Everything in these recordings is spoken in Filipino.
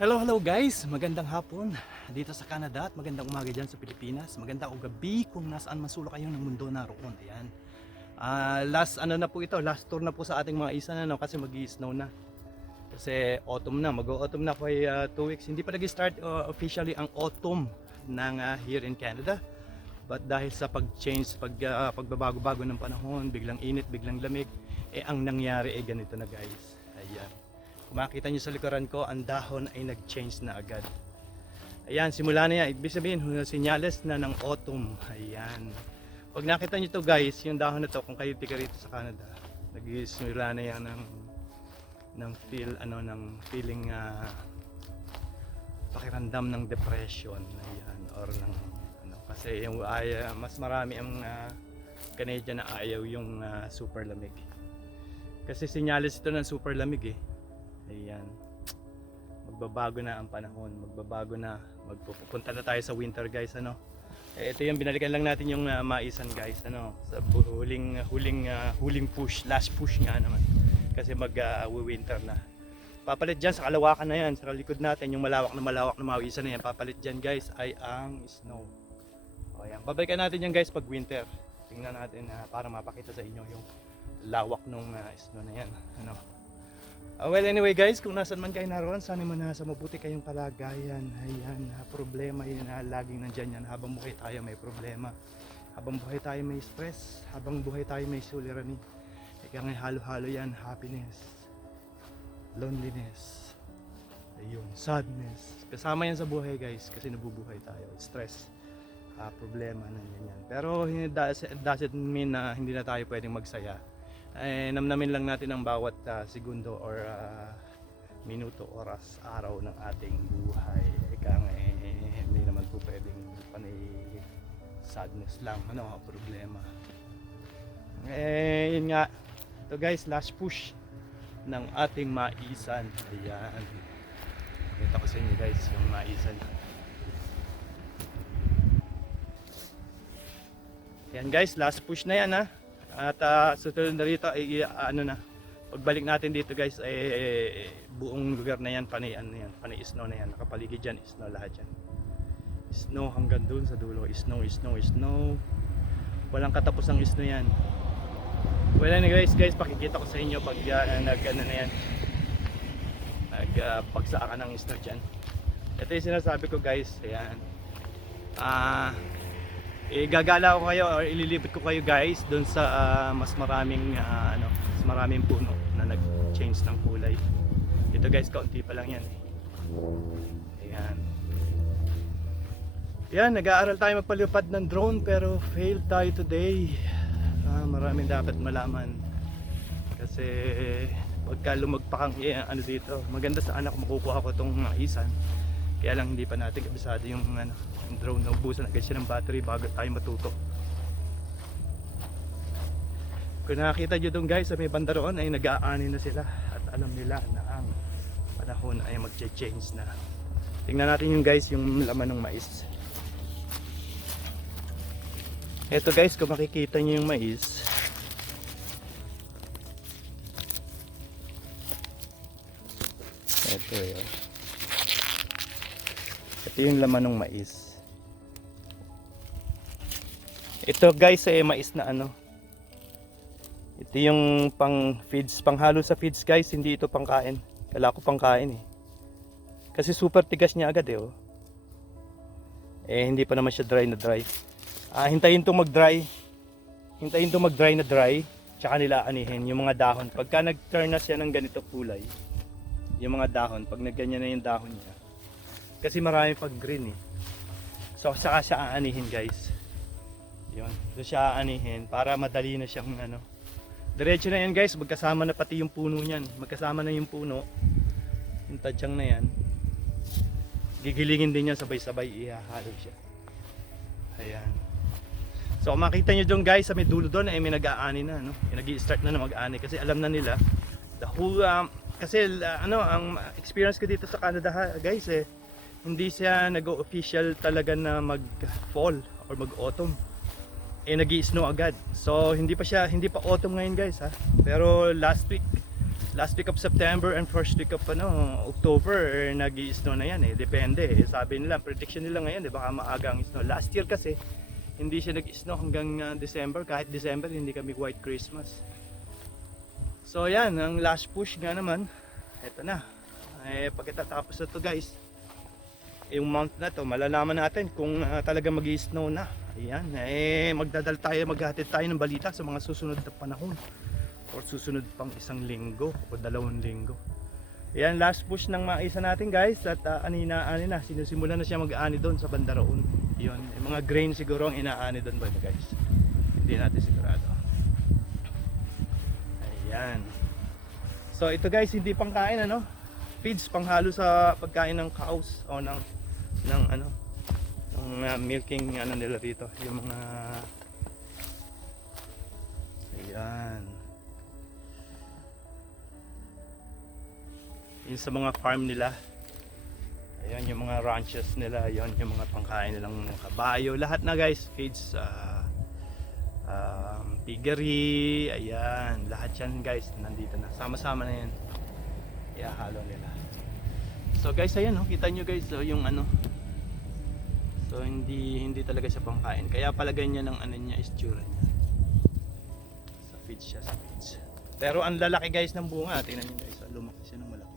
Hello guys, magandang hapon dito sa Canada at magandang umaga dyan sa Pilipinas. Magandang gabi kung nasaan man sulok kayo ng mundo naroon. Ayan. Last ano na po ito, last tour na po sa ating mga isa na kasi magi-snow na. Kasi autumn na, mag-autumn na po ay 2 weeks. Hindi pa nag-start officially ang autumn ng here in Canada. But dahil sa pag-change, pagbabago-bago ng panahon, biglang init, biglang lamig, ang nangyari ay ganito na guys. Ayan. Kung makita nyo sa likuran ko, ang dahon ay nag-change na agad. Ayan, simula na yan. Ibig sabihin, sinyales na ng autumn. Ayan. Pag nakita nyo to guys, yung dahon na to, kung kayo tika rito sa Canada, nag-simula na yan ng feeling pakiramdam ng depression. Ayan, or ng kasi yung mas marami ang Canadian na ayaw yung super lamig. Kasi sinyales ito ng super lamig eh. Ayan. Magbabago na ang panahon, magbabago na, magpupunta na tayo sa winter guys, ano. Ito yung binalikan lang natin yung maisan guys, ano, sa huling push, last push nga naman. Kasi winter na. Papalit diyan sa kalawakan na yan, sa likod natin yung malawak na maisan na yan, papalit diyan guys ay ang snow. O ayan, babalikan natin yan guys pag winter. Tingnan natin para mapakita sa inyo yung lawak ng snow na yan, ano. Well anyway guys, kung nasan man kayo naroon, sana man nasa mabuti kayong kalagayan. Ayan, problema yun laging nandyan yan. Habang buhay tayo may problema, habang buhay tayo may stress, habang buhay tayo may suliranin. Kaya nga halo-halo yan, happiness, loneliness, ayun, sadness. Kasama yan sa buhay guys, kasi nabubuhay tayo. Stress, problema, nanyan yan. Pero doesn't mean na hindi na tayo pwedeng magsaya. Namnamin lang natin ang bawat segundo or minuto, oras, araw ng ating buhay. Hindi naman po pwedeng panay sadness lang, ano, problema. Yun nga, ito guys, last push ng ating maisan. Ayan, kita ko sa inyo guys yung maisan. Ayan guys, last push na yan ha. At susunod na rito ay pagbalik natin dito guys ay buong lugar na yan panay snow na yan, nakapaligid dyan snow lahat yan, snow hanggang dun sa dulo, snow, walang katapos ang snow yan. Well anyway guys, pakikita ko sa inyo pag pagsaka ng snow dyan. Ito yung sinasabi ko guys. Ayan, gagala ko kayo or ililibot ko kayo guys doon sa mas maraming puno na nag-change ng kulay. Ito guys, kaunti pa lang yan eh. Ayan. Yan, nag-aaral tayo magpalipad ng drone pero failed tayo today. Maraming dapat malaman. Kasi pagka lumagpak ang dito, maganda sa anak makukuha ko itong isan. Kaya lang hindi pa natin kabisado yung drone, na ubusan agad siya ng battery bago tayo matuto. Kung nakakita nyo doon guys sa may banda roon ay nag-aani na sila at alam nila na ang panahon ay mag-change na. Tingnan natin yung guys yung laman ng mais. Eto guys, kung makikita nyo yung mais, eto yun. Ito yung laman ng mais. Ito guys ay mais na ito yung pang feeds, panghalo sa feeds guys, hindi ito pangkain. Kala ko pangkain eh. Kasi super tigas niya agad eh oh. Hindi pa naman siya dry na dry. Hintayin itong mag-dry. Hintayin itong mag-dry na dry, tsaka nila anihin yung mga dahon. Pagka nag-turn na siya ng ganito kulay, yung mga dahon, pag nagganyan na yung dahon niya, kasi marami pag green eh. So saka siya aanihin guys. Yun, so siya aanihin para madali na siyang diretso na yan guys, magkasama na pati yung puno niyan. Magkasama na yung puno, yung tadyang na yan. Gigilingin din yan, sabay-sabay ihahalo siya. Ayan. So kung makita nyo doon guys, sa may dulo doon ay may nag-aani na, nag-i-start na mag-aani kasi alam na nila the whole kasi ang experience ko dito sa Canada guys hindi siya nag-o-official talaga na mag-fall or mag-autumn. Nag-i-snow agad. So hindi pa autumn ngayon guys ha. Pero last week last week of September and first week of October, nag-i-snow na yan eh. Depende eh. Sabi nila, prediction nila ngayon, baka maaga ang snow. Last year kasi, hindi siya nag-snow hanggang December. Kahit December, hindi kami white Christmas. So yan, ang last push nga naman, eto na. Pagkatapos na to guys, yung month na to, malalaman natin kung talaga mag-i-snow na. Ayan, maghatid tayo ng balita sa mga susunod na panahon. Or susunod pang isang linggo o 2 linggo. Ayan, last push ng maisa natin guys. At ani na, sinusimula na siya mag-ani doon sa banda roon. Yun, yung mga grain siguro ang inaani doon ba guys. Hindi natin sigurado. Ayan. So ito guys, hindi pangkain feeds panghalo sa pagkain ng cows o ng milking nila dito. Yung mga ayan. Yun sa mga farm nila. Ayan yung mga ranches nila. Ayan yung mga pangkain nilang kabayo. Lahat na guys. Feeds. Piggery. Ayan. Lahat yan guys. Nandito na. Sama-sama na yan. Ihahalo nila. So guys ayan kita nyo guys yung So hindi talaga siya pangkain. Kaya palagay niya ng niya istura niya. Sa feeds siya. Sa feeds. Pero ang lalaki guys ng bunga. Tingnan nyo guys. Lumaki siya ng malaki.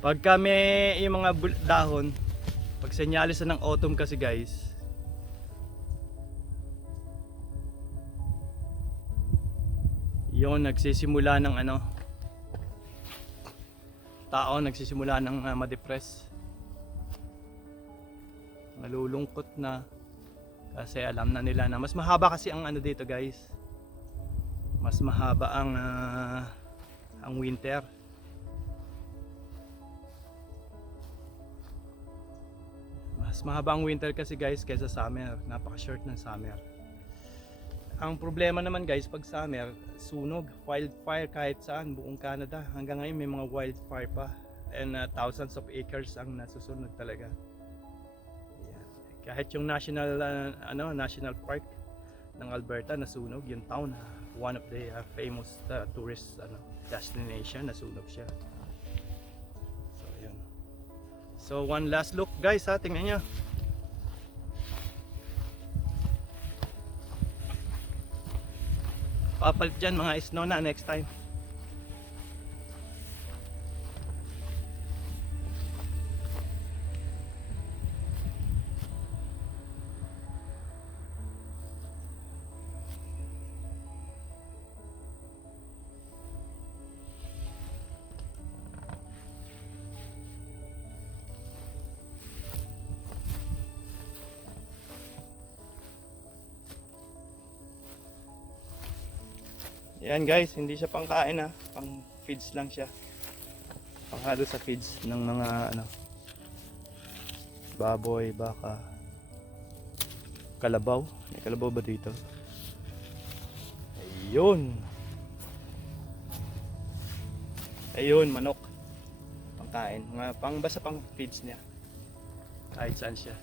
Pagka may yung mga dahon, pag senyalis na ng autumn kasi guys, yun nagsisimula ng tao nagsisimula ng ma-depress, nalulungkot na kasi alam na nila na mas mahaba kasi ang dito guys, mas mahaba ang winter. Mas mahaba ang winter kasi guys kaysa summer. Napaka-short ng summer. Ang problema naman guys pag summer, sunog, wildfire kahit saan, buong Canada. Hanggang ngayon may mga wildfire pa. And thousands of acres ang nasusunog talaga. Ayan. Kahit yung national park ng Alberta nasunog, yung town, one of the famous tourist destination, nasunog siya. So one last look guys tingnan nyo. Papalit dyan mga snow na next time. Yan guys, hindi siya pangkain pang feeds lang siya. Panghalo sa feeds ng mga baboy, baka, kalabaw. May kalabaw ba dito? Ayun. Ayun, manok. Pangkain, basta pang feeds niya. Kahit saan siya.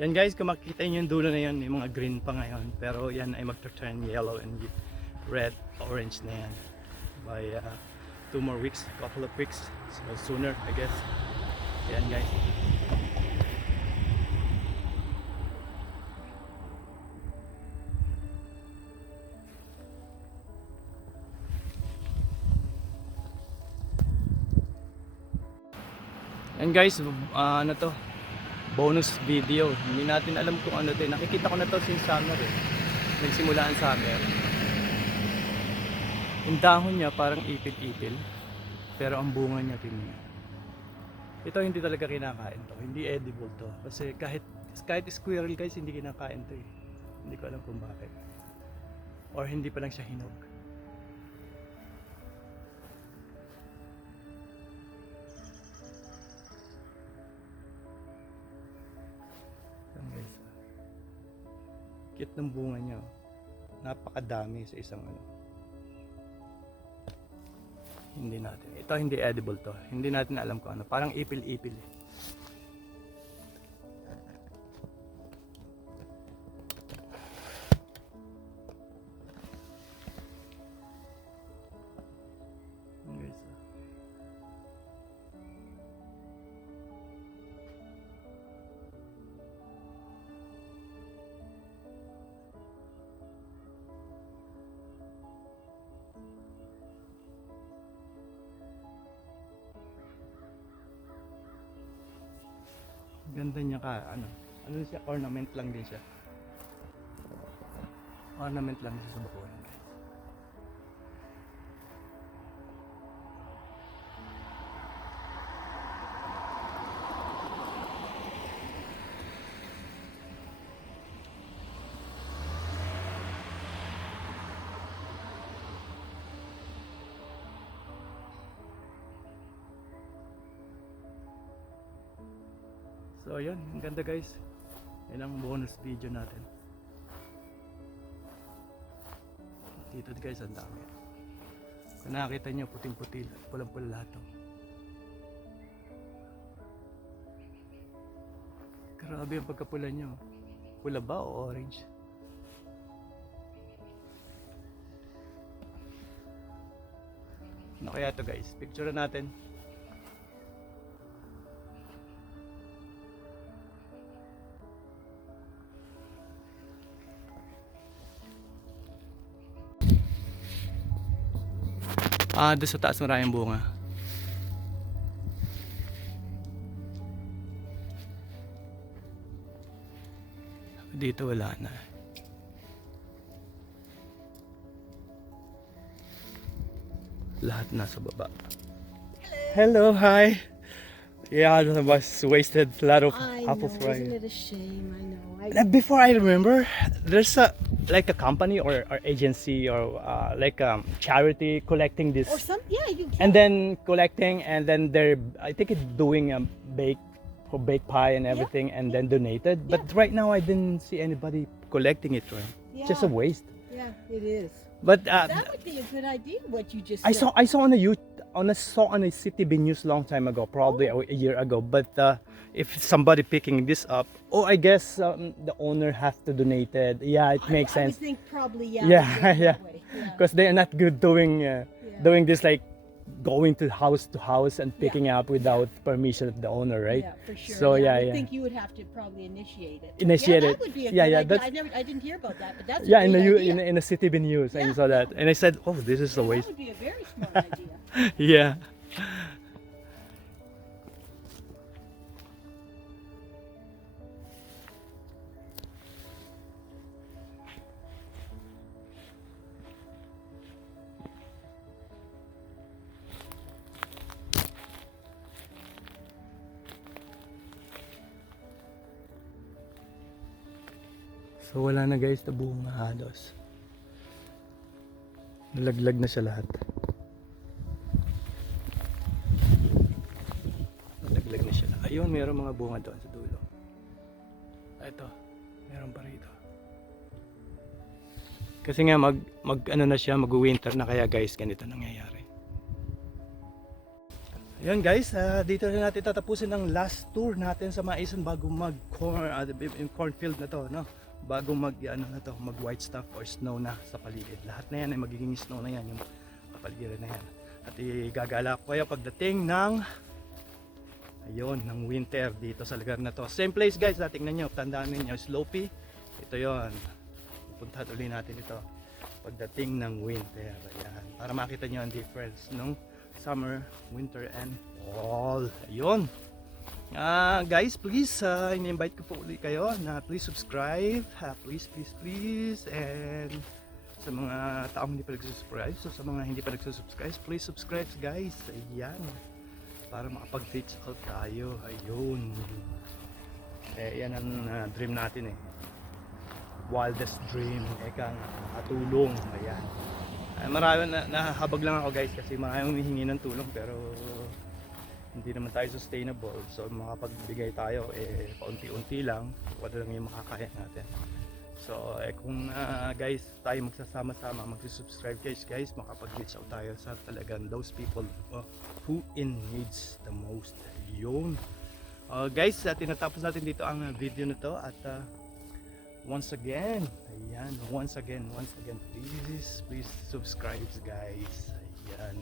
Yan guys, kung makikita nyo yung dulo na yun, yung mga green pa ngayon. Pero yan ay magta-turn yellow and red, orange na yan. By 2 more weeks, couple of weeks. So sooner, I guess. Yan guys. And guys, ano to? Bonus video. Hindi natin alam kung ano to. Nakikita ko na to since summer eh. Nagsimula ang summer. Yung dahon niya parang ipil-ipil. Pero ang bunga niya tingnan. Ito hindi talaga kinakain to. Hindi edible to. Kasi kahit squirrel guys, hindi kinakain to eh. Hindi ko alam kung bakit. Or hindi pa lang siya hinog. Cute ng bunga niya. Napakadami sa isang ano. Hindi natin. Ito hindi edible to. Hindi natin alam kung ano. Parang ipil-ipil eh. Ganda niya ka, ano siya, ornament lang din siya. Ornament lang siya sa bakuran guys. So yun, ang ganda guys. Yan ang bonus video natin. Dito guys, ang dami. Kung nakakita nyo, puting-puti, pulang-pula lahat to. Grabe ang pagkapula nyo. Pula ba o orange? Ano kaya to guys? Picture natin. Doon sa taas maraming bunga. Dito wala na. Lahat nasa baba. Hello, hi. Yeah, that was wasted a lot of apples right. Isn't it a shame? I know. Before I remember, there's like a company or agency or like a charity collecting this. Or some, yeah, you can. And then collecting, and then they're, I think it's doing a baked pie and everything, and then donated. But right now I didn't see anybody collecting it. Right? Yeah. Just a waste. Yeah, it is. But That would be a good idea. What you just I said. saw on a CTV news long time ago, probably a year ago. But if somebody picking this up, I guess the owner has to donate it. Yeah, it makes I sense. would think probably yeah. Yeah, that yeah. way. Because they are not good doing this, like going to house and picking up without permission of the owner, right? Yeah, for sure. So I yeah. would think you would have to probably initiate it. Initiate yeah, it. That would be a Yeah, good yeah, idea. I didn't hear about that, but that's Yeah, a in great the idea. in a CTV news, I Yeah. saw that, and I said, "Oh, this is a That waste." would be a very smart idea. Yeah. So wala na guys na bunga halos. Nalaglag na siya lahat. Nalaglag na siya lahat. Ayun, meron mga bunga doon sa dulo. Ito, meron pa rito. Kasi nga mag ano na siya, mag-winter na, kaya guys ganito nangyayari. Ayun guys, dito na natin tatapusin ang last tour natin sa Maisan bago mag cornfield na to, no? Bago mag mag white stuff or snow na sa paligid. Lahat na yan ay magiging snow na yan, yung kapaligiran na yan. At igagala ko kayo pagdating ng ng winter dito sa lugar na to. Same place guys, tingnan nyo, tandaan ninyo, Slopey. Ito yon. Pupuntahan ulit natin ito pagdating ng winter. Ayan, para makita nyo ang difference nung summer, winter, and fall. Ayun. Guys, please, ini-invite ko po ulit kayo na please subscribe. Please. And sa mga taong hindi pa nagsusubscribe, so sa mga hindi pa nagsusubscribe, please subscribe guys. Ayan. Para makapag-reach out tayo. Ayun. Yan ang dream natin eh. Wildest dream. Ekang katulong. Ayan. Marami nahahabag lang ako guys kasi marami humihingi ng tulong pero hindi naman tayo sustainable, so makapagbigay tayo paunti-unti lang, wala lang yung makakaya natin. So kung guys tayo magsasama-sama, magsusubscribe guys, makapag-reach out tayo sa talagang those people who in needs the most. Yun guys, tinatapos natin dito ang video na to at once again, please subscribe guys. Ayan.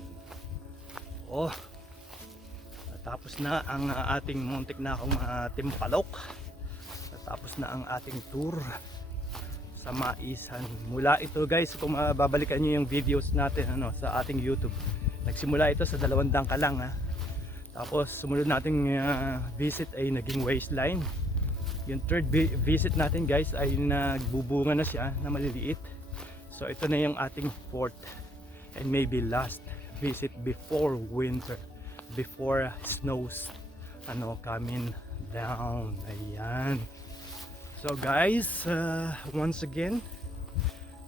Tapos na ang ating muntik na akong timpalok. Tapos na ang ating tour sa Maisan. Mula ito guys, kung babalikan nyo yung videos natin sa ating YouTube, nagsimula ito sa 200 ka lang tapos sumunod nating visit ay naging waistline. Yung third visit natin guys ay nagbubunga na siya na maliliit. So ito na yung ating fourth and maybe last visit before winter, before snows coming down. Ayan. So guys, once again,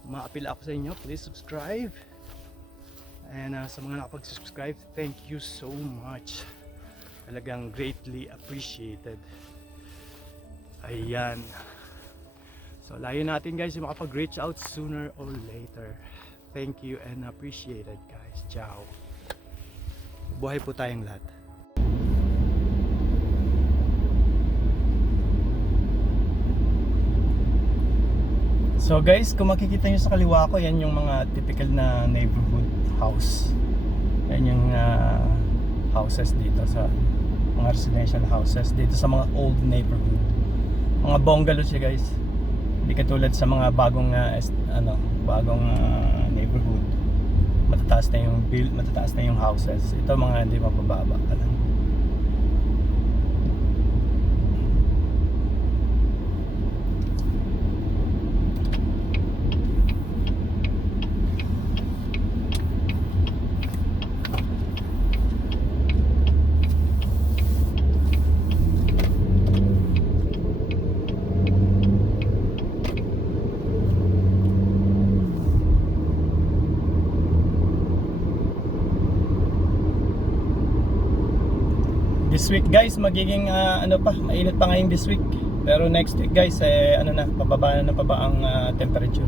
maapila ako sa inyo, please subscribe. And sa mga nakapag-subscribe, thank you so much. Talagang greatly appreciated. Ayan. So layo natin guys yung makapag-reach out sooner or later. Thank you and appreciated guys. Ciao. Buhay po tayong lahat. So guys, kung makikita nyo sa kaliwa ko, yan yung mga typical na neighborhood house. Yan yung houses dito sa mga residential houses dito sa mga old neighborhood. Mga bungalow siya guys. Hindi katulad sa mga bagong neighborhood. Matataas na yung houses. Ito mga hindi mapababa ka lang. This week guys, magiging mainit pa ngayong this week. Pero next week guys, pababa na ang temperature.